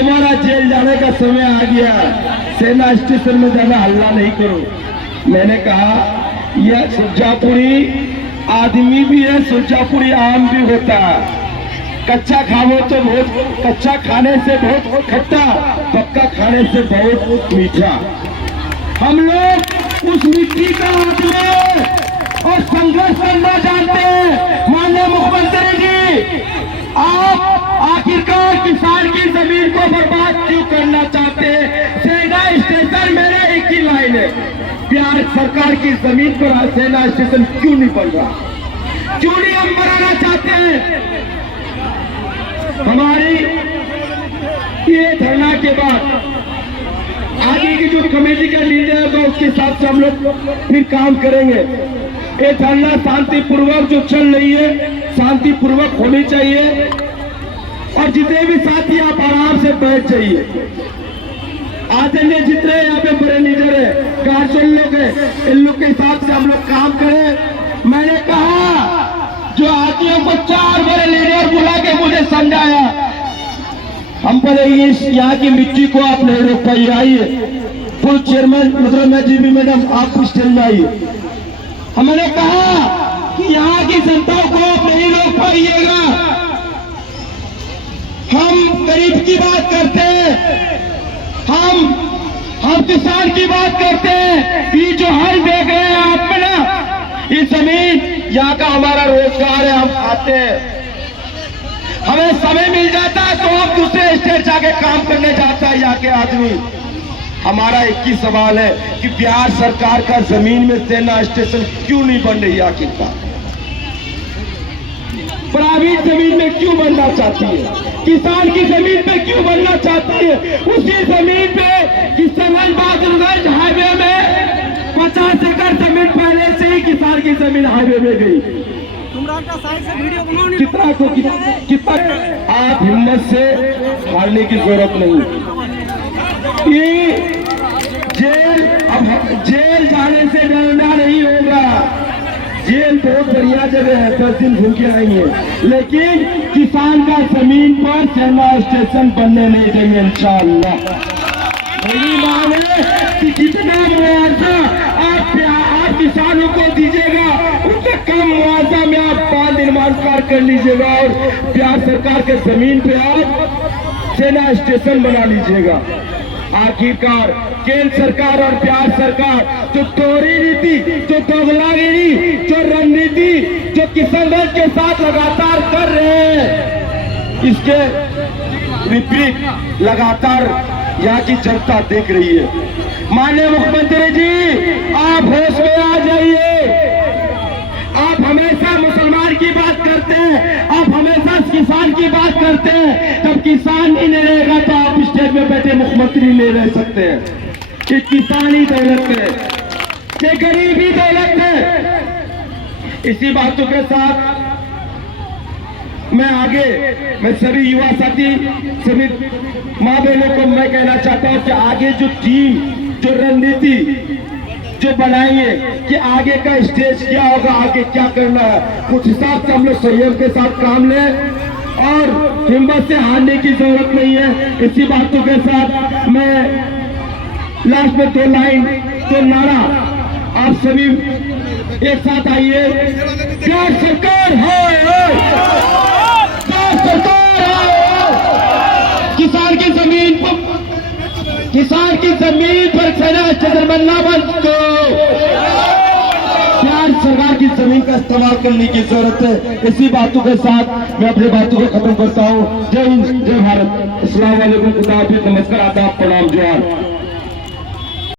तुम्हारा जेल जाने का समय आ गया, सेना स्टेशन में जाना, हल्ला नहीं करो। मैंने कहा यह सुरजापुरी आदमी भी है, सुरजापुरी आम भी होता है। कच्चा खाओ तो बहुत, कच्चा खाने से बहुत खट्टा, पक्का खाने से बहुत मीठा। हम लोग उस मिट्टी का आदमी और संघर्ष करना जानते हैं। माननीय मुख्यमंत्री जी, आप आखिरकार किसान की जमीन को बर्बाद क्यों करना चाहते हैं? सेना स्टेशन मेरे एक ही लाइन है, बिहार सरकार की जमीन पर सेना स्टेशन क्यों नहीं बन रहा, क्यों नहीं हम बनाना चाहते हैं? हमारी ये धरना के बाद आगे की जो कमेटी का निर्णय होगा उसके हिसाब से हम लोग फिर काम करेंगे। ये धरना शांतिपूर्वक जो चल रही है, शांतिपूर्वक होनी चाहिए और जितने भी साथी आप आराम से बैठ जाइए। आदरणीय जितने यहाँ पे बड़े लीडर है, गार्जियन लोग है, इन लोग के हिसाब से हम लोग काम करें। मैंने कहा जो आदियों को 4 बड़े लीडर बुला के मुझे समझाया, हम पहले इस यहाँ की मिट्टी को आप नहीं रोक पाइए, आइए फुल चेयरमैन मतलब मैं जी भी मैडम आप स्टेज में आइए। हमने कहा कि यहाँ की जनता को आप नहीं रोक पाइएगा। हम गरीब की बात करते हैं, हम किसान की बात करते हैं। ये जो हल देख रहे हैं आप में ना, ये जमीन यहाँ का हमारा रोजगार है, हम खाते हैं। हमें समय मिल जाता है तो हम दूसरे स्टेट जाके काम करने जाता है यहाँ के आदमी। हमारा एक ही सवाल है कि बिहार सरकार का जमीन में सेना स्टेशन क्यों नहीं बन रही, आखिरकार प्राइवेट जमीन में क्यों बनना चाहती है, किसान की जमीन पे क्यों बनना चाहती है? उसी जमीन पे किशनगंज बहादुरगंज हाईवे में 50 एकड़ जमीन पहले से ही किसान की जमीन हाईवे में गई। कितना आप हिम्मत से हारने की जरूरत नहीं। ये जेल जाने से डरना नहीं होगा। जेल बहुत बढ़िया जगह है, 10 दिन घूम के आएंगे, लेकिन किसान का जमीन पर सेना स्टेशन बनने नहीं देंगे इंशाअल्लाह। मेरी मांग है कि जितना मुआवजा आप किसानों को दीजिएगा, उससे कम मुआवजा में आप बांध निर्माण कार्य कर लीजिएगा और बिहार सरकार के जमीन पे आप सेना स्टेशन बना लीजिएगा। आखिरकार केंद्र सरकार और बिहार सरकार जो तोरी नीति, जो दोगलागिरी, जो रणनीति जो किशनगंज के साथ लगातार कर रहे हैं, इसके विपरीत लगातार यहाँ की जनता देख रही है। माननीय मुख्यमंत्री जी, आप होश में आ जाइए। आप हमेशा मुसलमान की बात करते हैं, आप हमेशा किसान की बात करते हैं। जब किसान ही नहीं रहेगा तो आप स्टेज में बैठे मुख्यमंत्री नहीं रह सकते हैं। कि किसान ही दौलत है, कि गरीब ही दौलत है। इसी बातों के साथ मैं सभी युवा साथी, सभी माँ बहनों को मैं कहना चाहता हूँ कि आगे जो टीम, जो रणनीति जो बनाइए कि आगे का स्टेज क्या होगा, आगे क्या करना है, कुछ हिसाब से हम लोग संयम के साथ काम लें और हिम्मत से हारने की जरूरत नहीं है। इसी बातों के साथ मैं लास्ट में 2 लाइन, 2 नारा आप सभी एक साथ आइए। बिहार सरकार है, बिहार सरकार है। किसान की जमीन पर सेना स्टेशन बनना बंद करो। बिहार सरकार की जमीन का इस्तेमाल करने की जरूरत है। इसी बातों के साथ मैं अपनी बातों को खत्म करता हूँ। जय हिंद, जय भारत। अस्सलाम वालेकुम, खुदा हाफिज़, नमस्कार, आदाब, प्रणाम, जोहार।